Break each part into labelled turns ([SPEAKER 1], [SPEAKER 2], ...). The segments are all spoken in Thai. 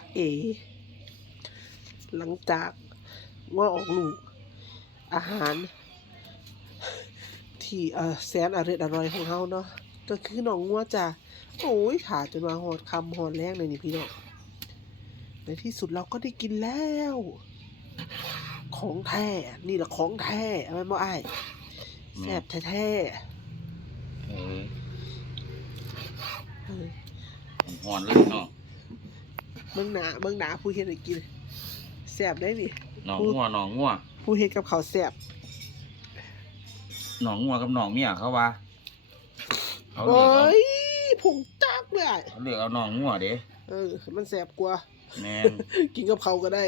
[SPEAKER 1] เอหลังจากว่าออกลูกอาหารที่แสนอร่อยของเฮาเนาะก็คือน้องงัวจ้ะโอ้ยขาจนมาหอดคำหอดแรงเลยนี่พี่น้องในที่สุดเราก็ได้กินแล้วของแท้นี่แหละของแท้เอาไว้บ่อ้ายแซ่บแท้
[SPEAKER 2] หอนเลยเนาะ
[SPEAKER 1] เบิ่งหน้าผู้เฮ็ดให้กินแซ่บได้นี่
[SPEAKER 2] หนองงัว
[SPEAKER 1] ผู้เฮ็ดกับข้าวแซ่บ
[SPEAKER 2] หนองงัวกับหนองเมียเขาว่าเขา
[SPEAKER 1] เอ้ยผงจักเลย
[SPEAKER 2] เขาเรียกเอาหนองงัวเด้
[SPEAKER 1] มันแซ่บกว่า
[SPEAKER 2] แม่น
[SPEAKER 1] กินกับเขาก็ได้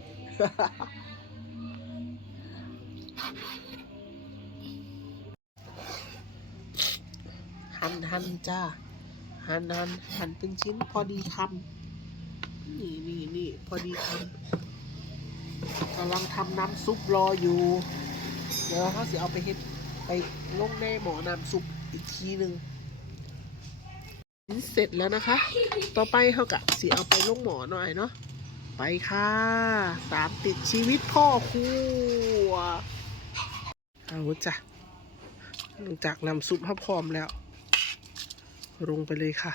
[SPEAKER 1] หั่นจ้าหั่นเป็นชิ้นพอดีคำนี่พอดีคำกำลังทำน้ำซุปรออยู่เดี๋ยวเขาสิเอาไปเฮ็ดไปลงในหม้อน้ำซุปอีกทีหนึ่งเสร็จแล้วนะคะต่อไปเขากะสิเอาไปลงหม้อหน่อยเนาะไปค่ะตามติดชีวิตพ่อครัวเอาจ้ะหลังจากน้ำซุปพร้อมแล้วลงไปเลยค่ะ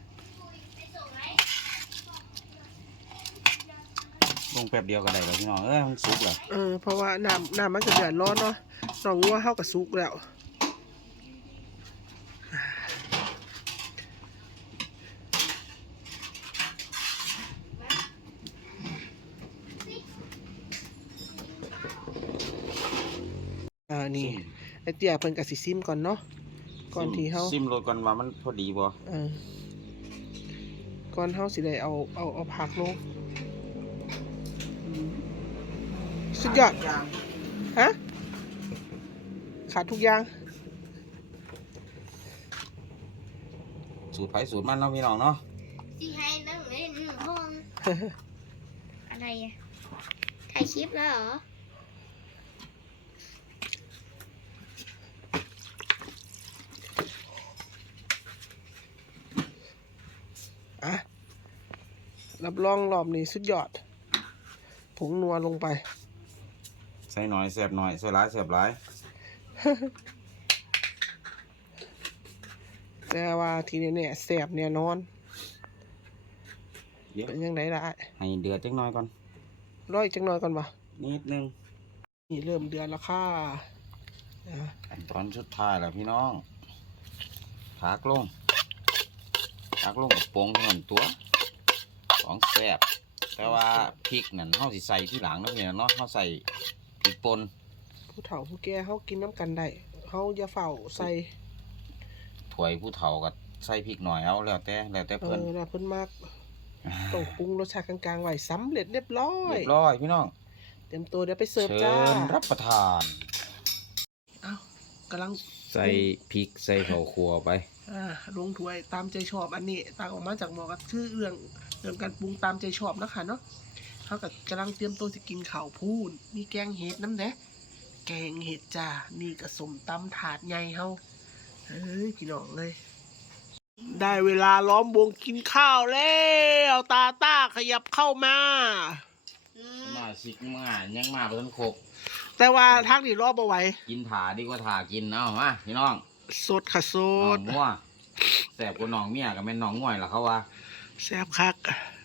[SPEAKER 2] ลงแป๊บเดียวก็ได้แล้วพี่น้องมันสุกแล้ว
[SPEAKER 1] เพราะว่าน้ำมันก็เดือดร้อนเนาะน้องงัวเข้ากับซุกแล้วนี่ไอเตี้ยเพิ่นกับสิซิมก่อนเนาะก่อนที่เฮา
[SPEAKER 2] ซิมโรยก่อนว่ามันพอดีบ่
[SPEAKER 1] ก่อนเฮาสิได้เอาผักลงสุดยอดฮะขาดทุกอย่าง
[SPEAKER 2] สูตรไผสูตรมันเนาะพี่น้องเนาะ
[SPEAKER 3] สิให้นั่งเล่นห้องอะไรอะถ่ายคลิปแล้วเหรอ
[SPEAKER 1] รับรองรอบนี้สุดยอดผงนัวลงไป
[SPEAKER 2] ใส่หน่อยแซ่บหน่อยใส่หลายแซ่บหลาย
[SPEAKER 1] แต่ว่าทีนี้เนี่ยแซ่บเนี่ยนอนเป็นยังไงล่ะ
[SPEAKER 2] ให้เดือดจังหน่อยก่อน
[SPEAKER 1] ร้อยจังหน่อยก่อนวะ
[SPEAKER 2] นิดนึง
[SPEAKER 1] นี่เริ่มเดือดแล้วค่ะ
[SPEAKER 2] ตอนสุดท้ายแล้วพี่น้องพักลงกับโป่งเท่านั้นตัวของแซ่บแต่ว่าพริกนั่นเขาสิใส่ที่หลังนะพี่น้องเนาะเขาใส่พริกป่น
[SPEAKER 1] ผู้เฒ่าผู้แก่เขากินน้ำกันได้เขาอย่าเฝ้าใส่
[SPEAKER 2] ถ้วยผู้เฒ่าก็ใส่พริกหน่อยเอาแล้วแต่เพิ่น
[SPEAKER 1] แล้วเพิ่นมากต้องปรุงรสชาติกลางๆไว้สำเร็จเรียบร้อย
[SPEAKER 2] พี่น้อง
[SPEAKER 1] เตรียมตัวเดี๋ยวไปเสิร์ฟจ้า
[SPEAKER 2] รับประทาน
[SPEAKER 1] กำลัง
[SPEAKER 2] ใส่พริกใส่ข้าวคั่วไป
[SPEAKER 1] ลงถ้วยตามใจชอบอันนี้ต่างออกมาจากหม้อก็คือเรื่องการปรุงตามใจชอบนะคะเนาะเขากับกำลังเตรียมตัวจะกินข้าวพูนมีแกงเห็ดน้ำแดงแกงเห็ดจ้านี่กระสมตำถาดใหญ่เฮาพี่น้องเลยได้เวลาล้อมวงกินข้าวแล้วตาขยับเข้ามา
[SPEAKER 2] สิยังมาเพิ่นครบ
[SPEAKER 1] แต่ว่าทางนี้รอบเอาไว้
[SPEAKER 2] กินถาดีกว่าถากินเอามาพี่น้อง
[SPEAKER 1] สดค่ะสด
[SPEAKER 2] งัวแซ่บกว่าน้องเมียกับแม่น้องง่อยล่ะเขาว่า
[SPEAKER 1] แซ่บคัก